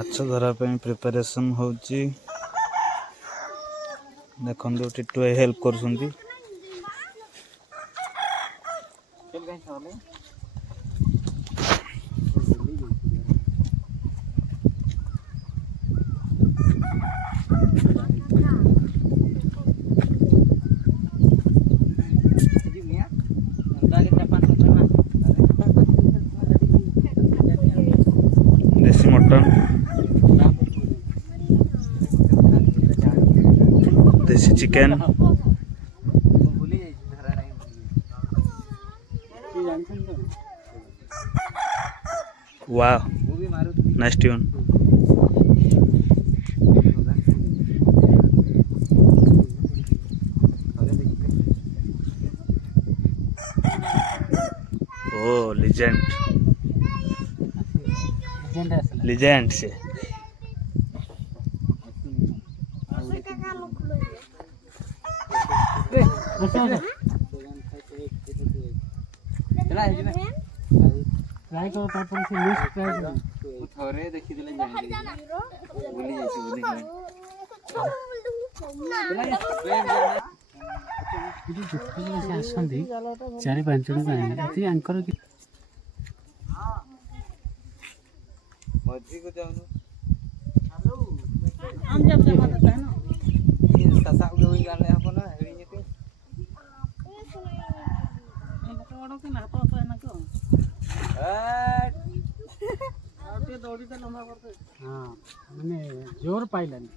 माछ धरा प्रिपरेशन होची देखंदो टिटू हेल्प करछंती देसी मटन देसी चिकन वाह नाइस ट्यून ओ लेजेंड लेजेंड से ट्राई करो तापर से लिस्ट ट्राई करो थोरे देखि दिले जानि भूली जाइछु भूली जानि इदी जितने से आसंदी 4-5 जण जाने एती एंकर की मध्य को जाउनु हेलो हम जब से बात है ना ये ससा गई गाले अपन हेड़ी जेते बड़ो के ना तो है ना क्यों आउटे दौड़ी तो लंबा करते हां माने जोर पाइलानी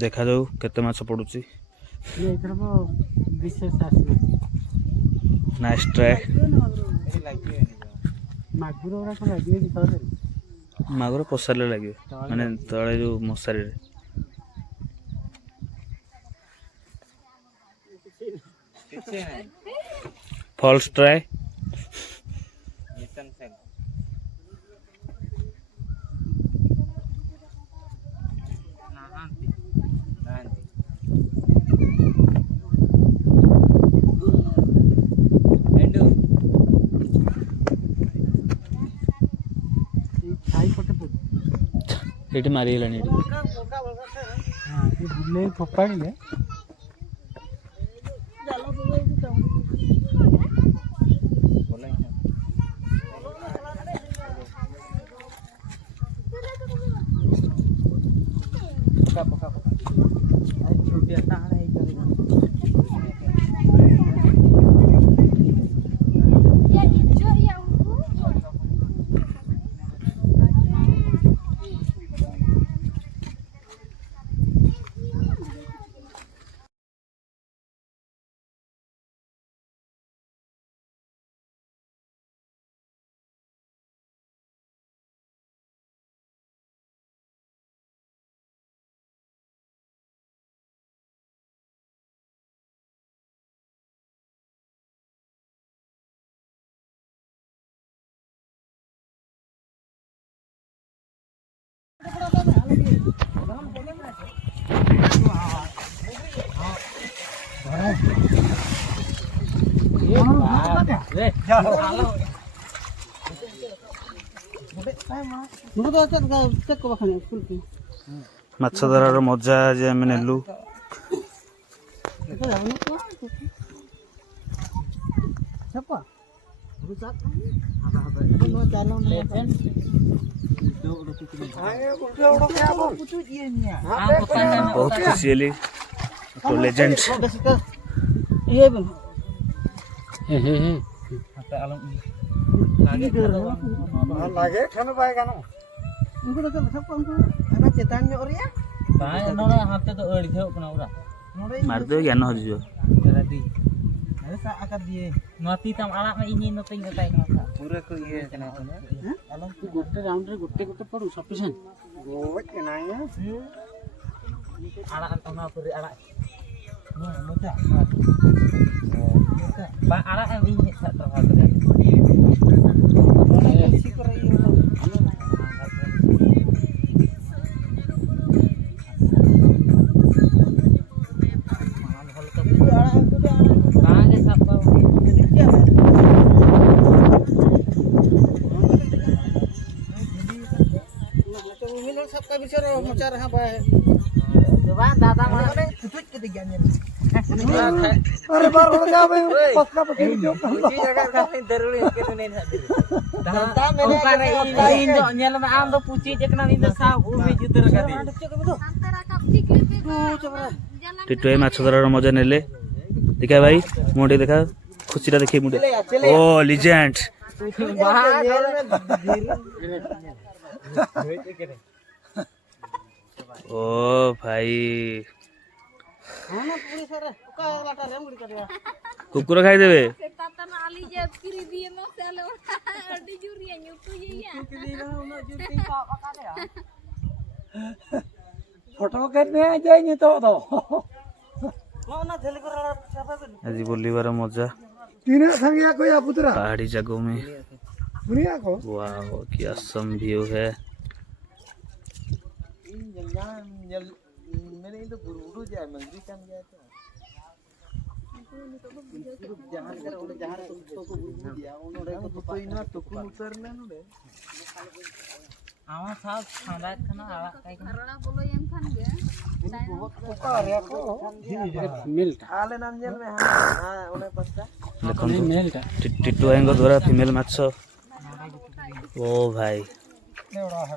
देखा जाऊ केते माछ पडुची ये इधर वो विशेष आसी नाइस ट्राई लागियो मागुर ओरा को लागियो कि तोरे मागुर पसाले लागियो माने तळे जो मसारी रे पीछे है फॉल्स ट्राई मिशन फेल नाहांती नाहांती एंडो खाई पटे पड़ एठी मारी गेलानी एठी हां ये बुले फोपाड़ीले बोला पका पका पका आई छोटी आता है करेगा माछ धरार मजा जे आमे नेलु बहुत खुशी हेली तो लेजेंड्स हे लागे ठन पाए गानो उनको तो सब को उनको ana चेतान में और या बाय नोड़ा हाथे तो अड़ गयो कना उरा मार दे ज्ञान हो जियो रादी अरे सा आकर दिए नती तम आला में इनी नतिंग कताई ना पूरा को ये कना हैं अलग तू गोटे राउंड रे गोटे गोटे पड़ू सफिशिएंट गोवत कना या आला कना पूरी आला मोटा बा आला em ini tak terhadap कैसी कर रही हो सबका विचार मचा रहा है जवान दादा माने कुछ के दिया अरे बार हो जा भाई पक्का पक्का जो जगह का जरूरी है के नहीं दादा मैंने इन जो नेल में आम तो पूछी एकना इन सा उ भी जितर का दी टिटू ए माछ धरार मजा नेले देखा भाई मुंडे देखा खुशी देखिए मुंडे ओ लिजेंड ओ भाई कुकुर खाई देवे फोटो करने जाएंगे तो आज बोलीबार मजा तीन संगे कोई पुत्रा पहाड़ी जगहों में दुनिया को वाह क्या असम व्यू है मैंने तो बुरबुरु जाए मंदिर काम गया था जहां कर ओले जहां तो बुरबुरु दिया उन्होंने तो कोई ना तो कुन उतरने नो रे आवा साहब खाना खाना आवा काई करना बोलो एम खान गे बहुत पोका रे को फीमेल आले नाम जेल में हां ओने पत्ता देखो मेल का टिटू आएंगे द्वारा फीमेल माछ ओ भाई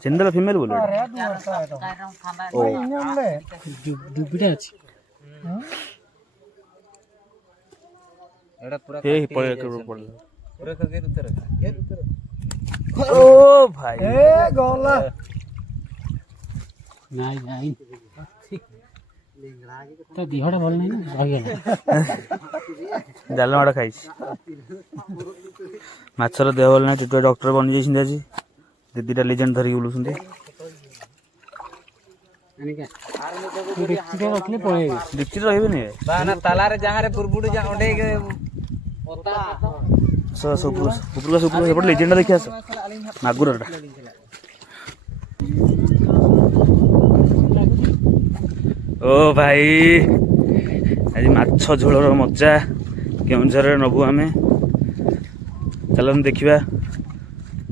चिंदल फीमेल बोलो ओ डुबिडा अछि एड़ा पूरा ए पड़े के पड़ पूरा के उतर ओ भाई ए गोला ନାଇଁ ନାଇଁ ତ ଦିହଟା ଭଲ ନାହିଁ ନା ରହିଗଲା ଜାଲ ମାଡ଼ ଖାଇଛି ମାଛର ଦେହ ଭଲ ନାହିଁ ଟିଟୁ ଡକ୍ଟର ବନି ଯାଇଛନ୍ତି ଆଜି ଦିଦିଟା ଲିଜେଣ୍ଡ ଧରିକି ବୁଲୁଛନ୍ତି ରଖିଲେ ପଳେଇବେ ଡିପ୍ଚିରେ ରହିବେନି ବାନା ତାଲାରେ ଯାହାରେ ବୁରବୁଡୁ ଯା ଅଣ୍ଡେ ଓତା ଉପରକୁ ସେପଟେ ଲିଜେଣ୍ଡ ଦେଖି ଆସ ମାଗୁରଟା ଓ ଭାଇ ଆଜି ମାଛ ଝୋଳର ମଜା କେଉଁଝରରେ ନେବୁ ଆମେ ଚାଲନ୍ତୁ ଦେଖିବା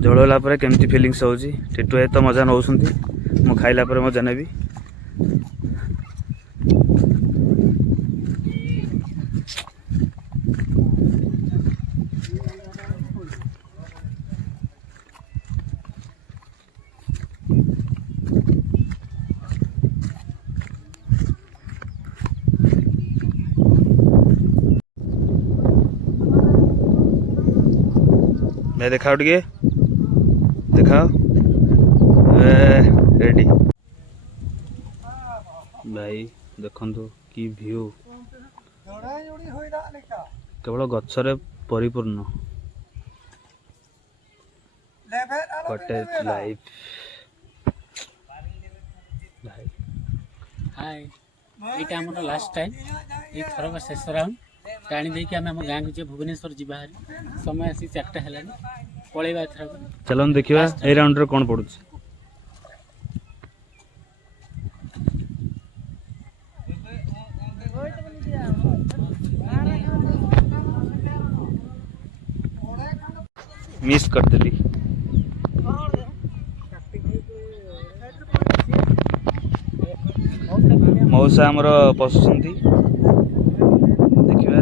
ଝୋଳ ହେଲା ପରେ କେମିତି ଫିଲିଙ୍ଗସ୍ ହେଉଛି ଟିଟୁ ଭାଇ ତ ମଜା ନେଉଛନ୍ତି ମୁଁ ଖାଇଲା ପରେ ମଜା ନେବି भाई देखाओ टे देखाओ रेडी भाई देखो कि व्यू केवल गछरे परिपूर्ण कटेज लाइफ भाई हाय एटा हमर लास्ट टाइम ए थरक शेष राउंड टाणी देकी आम गाँ को जे भुवनेश्वर जी बाहर समय आसी 4टा हेलानी पळेबा थरक चलो देखिए ए राउंड रे कोन पड़ुछ मिस कर देली मौसा आमर पशुंती देखिए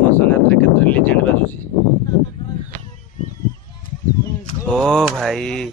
मौसा हाथ में केते लिजेंड बाजुची ओ भाई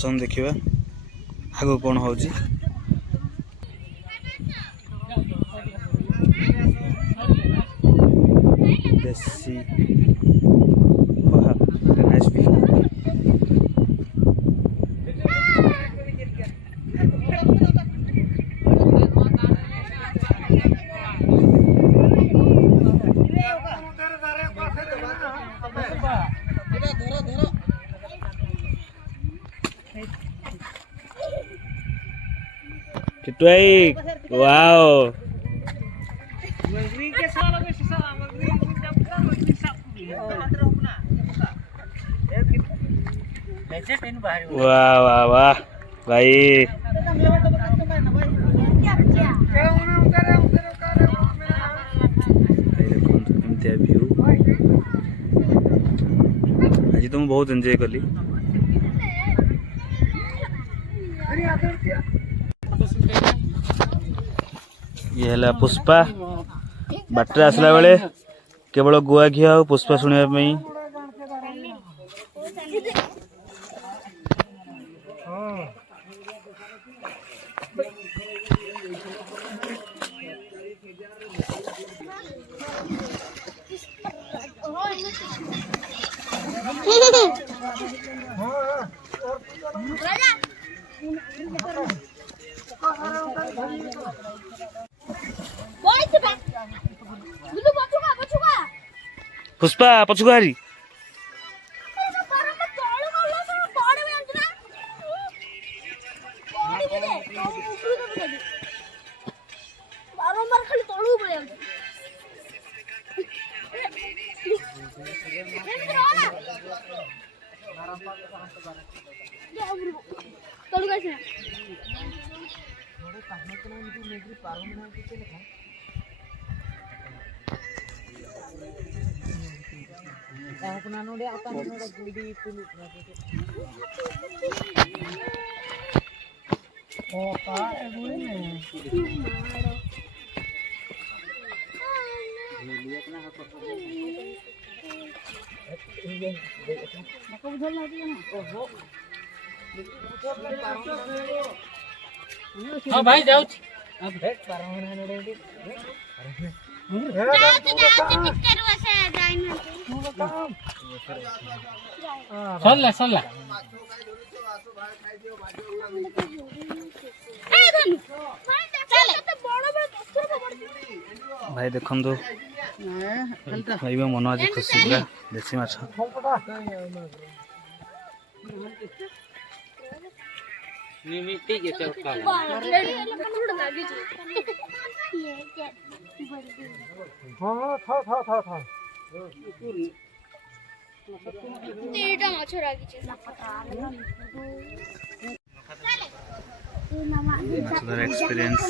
आसन देखिए आगो कौन हो देसी नाइस व्यू टिट्टू भाई वाओ वाह वाह वाह भाई एमती व्यू आज तो बहुत एंजॉय कली ये है पुष्पा बाटर आसला बेले केवल गुआ घी आ पुष्पा शुणा पुष्पा पछुआरी बारंबार खाली तळू पळे तळू काय हाँ भाई जाओ सरला सरला भाई देखो तो भाई मन आज खुशी पूरा देसी माछ एक्सपीरियंस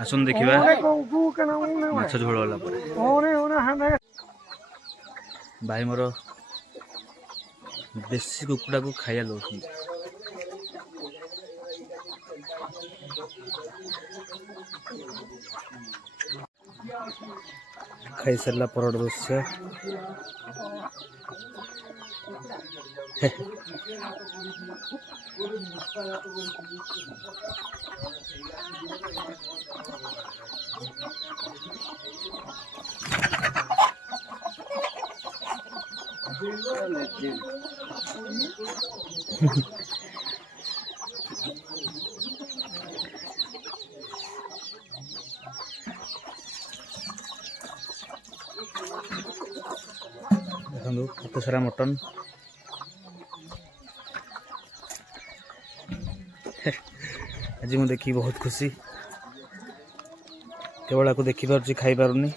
आसन देखा माछ झोल वाला भाई मोर देसी कुकुड़ा को खाया लो खाई सारा पर दृश्य देखो सारा मटन आज मुझे देखी बहुत खुशी केवल आपको देखी पार्टी खाई पारुनी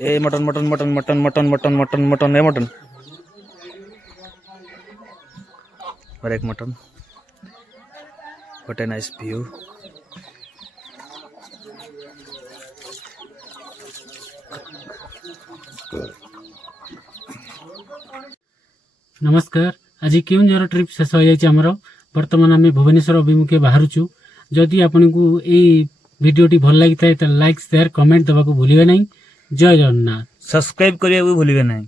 ए mutton mutton mutton mutton mutton mutton mutton mutton ए मटन और एक mutton what a nice view नमस्कार आज केउंझर ट्रिप शेष हो जाए बर्तमान आम भुवनेश्वर अभिमुखे बाहरुचु जदि आपन को ये वीडियोटी भल लगी था तो लाइक शेयर कमेंट देवा भूलिए नहीं। जय जगन्नाथ। सब्सक्राइब करिया भूलिए नहीं।